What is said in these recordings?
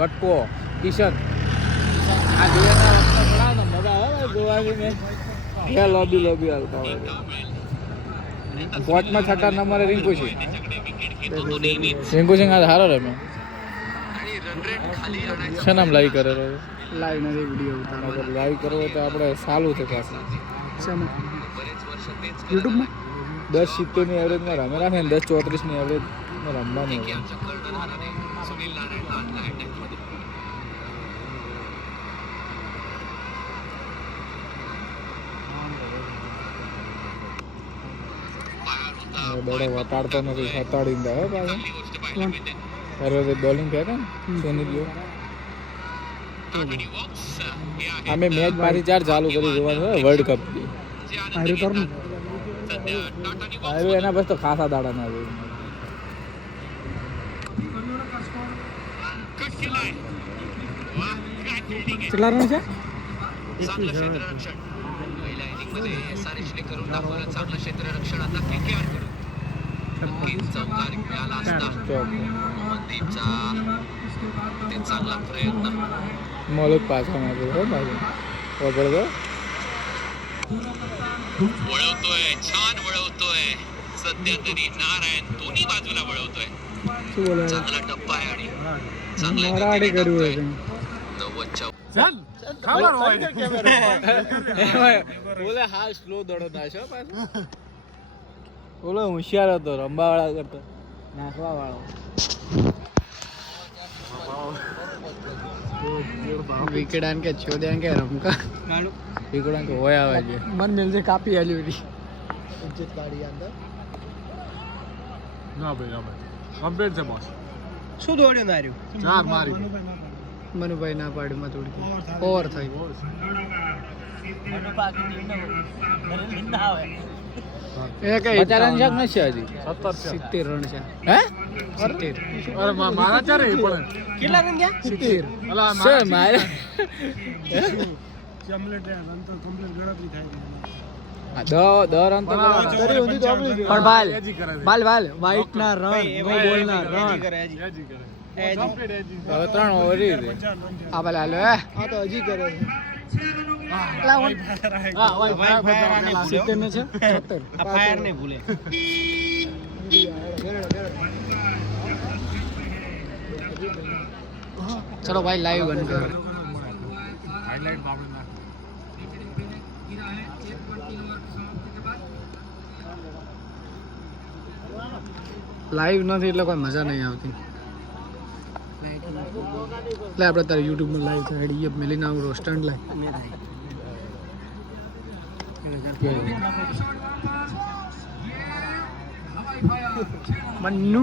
બટકો કિશન આ દિવાના વખત પડાવ તો મજા આવે જોવાની મેં ક્યાં લોબી હાલતા હોય પોચમાં 6 નંબરે રિંકુ સિંહ આ સારો રમ્યો છે નામ લાઈવ કરે લાઈવ નથી વિડીયો ઉતારો લાઈવ કરવો હોય તો આપણે સારું છે પાછું યુટ્યુબમાં 10.70 ની એવરેજમાં રમેલા છે ને 10.34 ની એવરેજમાં રમવાનું બડો વટાડતો નથી હતાડીને દે પાછો અરે બોલિંગ કરે ને સોની લ્યો અમે મેચ મારી 4 ચાલુ કરી જોવાનું હોય વર્લ્ડ કપ ની આયરું એના બસ તો ખાસા દાડા ના આવે કેટલા રન છે मोलक पाछा मागे हो बाजू वगळतो वळवतोय छान वळवतोय सध्या तरी नारायण दोन्ही बाजूला वळवतोय શું બોલે चांगला टप्पा आहे आणि चांगला મોરાડી કર્યું હોય છે 90च्या खबर હોય ઓલે હા સ્લો દડો નાખ્યો પાછો ઓલો હોશિયાર હતો રંબાવાળા કરતો નાખવા વાળો વિકેડાન કે ચોદ્યાન કે રમકા વિકડાન તો હોય આવે છે મન મિલ જે કાપી આલ્યું રી ઇજ્જત કાઢી અંદર ના ભાઈ કમ્પ્લીટ છે બોસ શું દોડ્યું માર્યું 4 મારી મનુભાઈ ના પાડી માં થોડી ઓવર થઈ એ કઈ 50 રન શાક નથી હજી 70 રન છે હે 70 અરે મારા ચારે પણ કેટલા રન ગયા 70 અલા મારા મારે કમ્પ્લીટ રન તો કમ્પ્લીટ ગણતરી થાય રન તો પણ બાલ વ્હાઈટ ના રન નો બોલ ના રન હવે 3 ઓવર રહી છે આ બાલ હાલો આ તો હજી કરે છે સિત્તેર ને છે 70 આ ફાયર ને ભૂલે ચલો ભાઈ લાઈવ બંધ કરો હાઈલાઈટ બાબત ના લાઈવ નથી એટલે કોઈ મજા નહીં આવતી એટલે આપણે તારે યુટ્યુબમાં લાઈવ થાય એડીએફ મેલીને આવું રોસ્ટન્ટ લાઈવ મન્નુ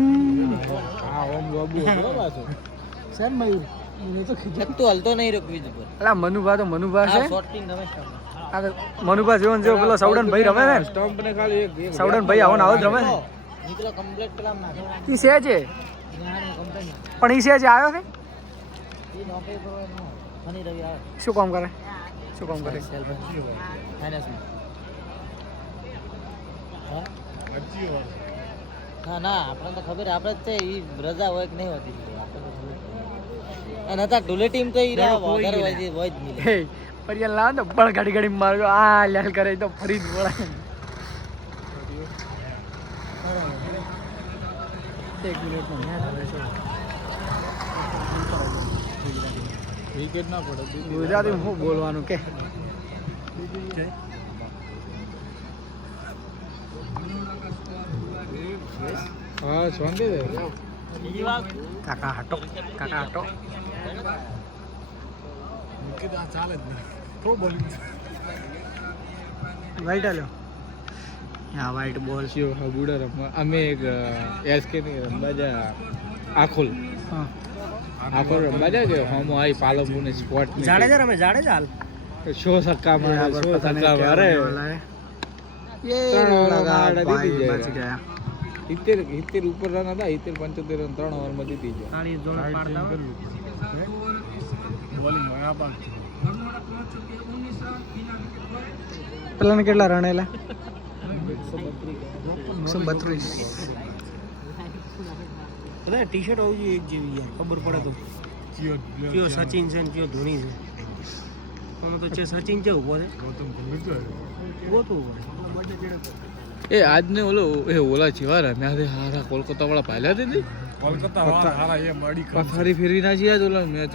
આ ઓમ બાબુ હતો પાછો સર મયુર મને તો જગ તો હલતો નહીં રોકવી દે પર અલા મનુભા છે શોર્ટિંગ રમે છે આ મનુભા જેવો જેવો પેલો સૌડન ભાઈ રમે છે સ્ટમ્પ ને ખાલી એક સૌડન ભાઈ આવો ને આવો જ રમે છે નીકળો કમ્પ્લીટ કલામ નાખો ઈ છે છે પણ ઈ છે છે આવ્યો છે એ નોકરી પર શનિ રવિ આવે શું કામ કરે સેલ્ફ ફાઇનાન્સમાં હા ના આપણને તો ખબર આપણે જ છે એ રજા હોય કે નહીં હોતી આપણે તો ખબર અને હતા ઢોલે ટીમ તો ઈ રહ્યા વધારે હોય જ નહીં હે પરિયલ લાવ તો બળ ગાડી ગાડી મારજો આ લાલ કરે તો ફરી જ બોલાય એક મિનિટમાં મેચ આવે છે વિકેટ ના પડે ગુજરાતી શું બોલવાનું કે હા સોંગે દે કાકા હટો વિકેટ આ ચાલે જ નહીં તો બોલિંગ વાઈટ આલ્યો હા વાઈટ બોલ શિવ હબુડા રમવા અમે એક એસકે ની રમવા જા આખુલ હા આખુલ રમવા જા કે હોમો આઈ પાલમપુર ને સ્પોટ ને જાડેજા રમે જાડેજા હાલ શો સક્કા મારે ये लगा भाई बच गया 70 ઉપર રન હતા 70 75 રન 3 ઓવરમાં જીતી ગયા તાળી જોડ પાડતા બોલિંગ આ બાદ પેલાને કેટલા રન એલા 132 બધા ટી શર્ટ હોવી જોઈએ એક જેવી યાર ખબર પડે તો કયો સચિન છે ને કયો ધોની છે આમાં તો છે સચિન છે ઉભો છે ગોતવું પડે એ આજને ઓલા જેવા રમ્યા છે હારા કોલકાતા વાળા પાયલા હતી પથારી ફેરવી ના છીએ ઓલા મેચ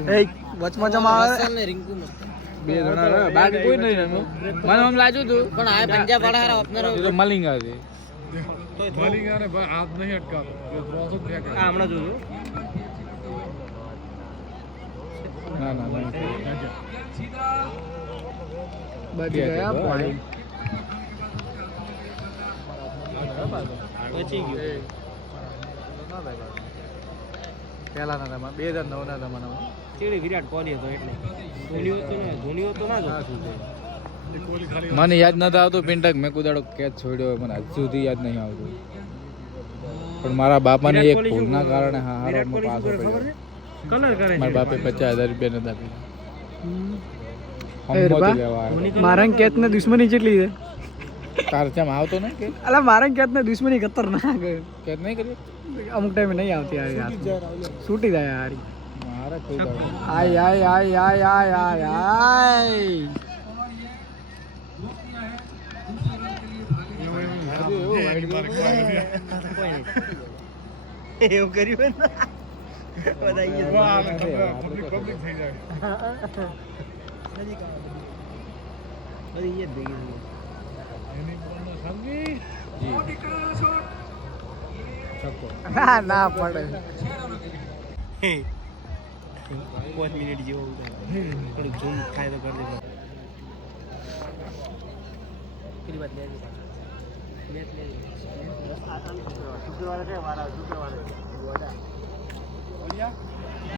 વચમાં જમા આવે અસલ ને રિંકુ મસ્ત બે જણા રહ્યા. બાકી કોઈ નહીં રમ્યું મને આમ લાગ્યું હતું પણ આ પંજાબ વાળા હારા ઓપનર એ તો મલિંગા છે આ હમણાં જોજો ના ના નહીં. બચી ગયા point. બચી ગયો પહેલા ના રમા 2009 ના જમાનામાં ચેડે વિરાટ કોહલી હતો એટલે ધોની હતો ના જ મને યાદ નતો આવતો પિન્ટક મેં કુદાડો કેચ છોડ્યો મને હજુ સુધી યાદ નહીં આવતું પણ મારા બાપાની એક ભૂલના કારણે હા હારો પાસ પડ્યો કલર કરે મારા બાપે 50,000 રૂપિયા નતા એ આપ્યા બા. લેવા મારા કેચ ને દુશ્મની કેટલી છે તાર ચમ આવતો નહીં કે અલા મારા કેચ ને દુશ્મની ખતરનાક છે. કેચ નહીં કરી અમુક ટાઈમે નહીં આવતી યાર યાર છૂટી જાય યાર મારા કોઈ દાડો આય આય આય આય આય આય આય એવું કર્યું ના ના પડે 5 મિનિટ જેવો થોડું ઝૂમ થાય તો કરી દેજો પેલી વાત લે મેચ લે શુક્રવારે છે વારા શુક્રવારે